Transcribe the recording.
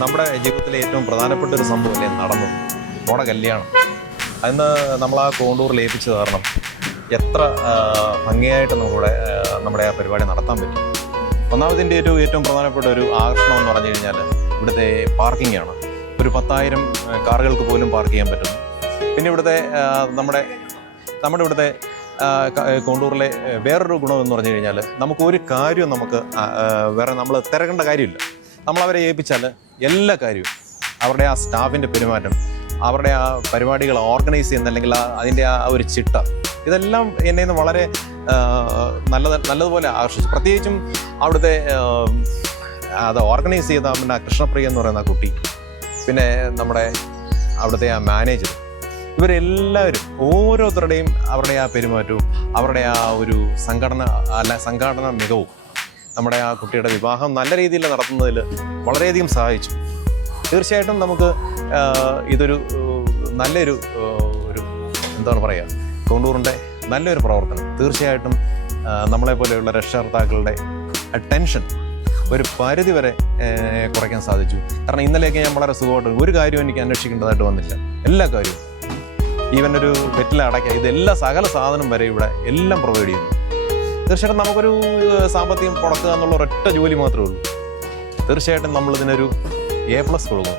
നമ്മുടെ ജീവിതത്തിലെ ഏറ്റവും പ്രധാനപ്പെട്ട ഒരു സംഭവമല്ലേ നടന്നത്, നമ്മുടെ കല്യാണം. അതിന് നമ്മൾ ആ കോണ്ടൂറിൽ ഏൽപ്പിച്ചു കാരണം എത്ര ഭംഗിയായിട്ട് നമ്മുടെ ആ പരിപാടി നടത്താൻ പറ്റും. ഒന്നാമതിൻ്റെ ഏറ്റവും പ്രധാനപ്പെട്ട ഒരു ആകർഷണം എന്ന് പറഞ്ഞു കഴിഞ്ഞാൽ ഇവിടുത്തെ പാർക്കിംഗ് ആണ്. ഒരു 10,000 കാറുകൾക്ക് പോലും പാർക്ക് ചെയ്യാൻ പറ്റുന്നു. പിന്നെ ഇവിടുത്തെ നമ്മുടെ ഇവിടുത്തെ കോണ്ടൂറിലെ വേറൊരു ഗുണം എന്ന് പറഞ്ഞു കഴിഞ്ഞാൽ നമുക്കൊരു കാര്യം വേറെ നമ്മൾ തിരക്കേണ്ട കാര്യമില്ല. നമ്മളവരെ ഏൽപ്പിച്ചാൽ എല്ലാ കാര്യവും അവരുടെ ആ സ്റ്റാഫിൻ്റെ പെരുമാറ്റം, അവരുടെ ആ പരിപാടികൾ ഓർഗനൈസ് ചെയ്യുന്ന അല്ലെങ്കിൽ അതിൻ്റെ ആ ഒരു ചിട്ട, ഇതെല്ലാം എന്നെ നിന്ന് വളരെ നല്ലതുപോലെ ആകർഷിച്ചു. പ്രത്യേകിച്ചും അവിടുത്തെ അത് ഓർഗനൈസ് ചെയ്ത പിന്നെ കൃഷ്ണപ്രിയ എന്ന് പറയുന്ന കുട്ടി, പിന്നെ നമ്മുടെ അവിടുത്തെ ആ മാനേജർ, ഇവരെല്ലാവരും ഓരോരുത്തരുടെയും അവരുടെ ആ പെരുമാറ്റവും അവരുടെ ആ ഒരു സംഘടന മികവും നമ്മുടെ ആ കുട്ടിയുടെ വിവാഹം നല്ല രീതിയിൽ നടത്തുന്നതിൽ വളരെയധികം സഹായിച്ചു. തീർച്ചയായിട്ടും നമുക്ക് ഇതൊരു നല്ലൊരു എന്താണ് പറയുക, കോണ്ടൂറിൻ്റെ നല്ലൊരു പ്രവർത്തനം. തീർച്ചയായിട്ടും നമ്മളെപ്പോലെയുള്ള രക്ഷകർത്താക്കളുടെ ടെൻഷൻ ഒരു പരിധി വരെ കുറയ്ക്കാൻ സാധിച്ചു. കാരണം ഇന്നലെയൊക്കെ ഞാൻ വളരെ സുഖമായിട്ട് ഒരു കാര്യവും എനിക്ക് അന്വേഷിക്കേണ്ടതായിട്ട് വന്നില്ല. എല്ലാ കാര്യവും, ഈവൻ ഒരു വെറ്റില അടയ്ക്കുക, ഇതെല്ലാ സകല സാധനം വരെ ഇവിടെ എല്ലാം പ്രൊവൈഡ് ചെയ്യുന്നു. തീർച്ചയായിട്ടും നമുക്കൊരു സാമ്പത്തികം കൊടുക്കുക എന്നുള്ള ഒരൊറ്റ ജോലി മാത്രമേ ഉള്ളൂ. തീർച്ചയായിട്ടും നമ്മളിതിനൊരു A+ കൊടുക്കും.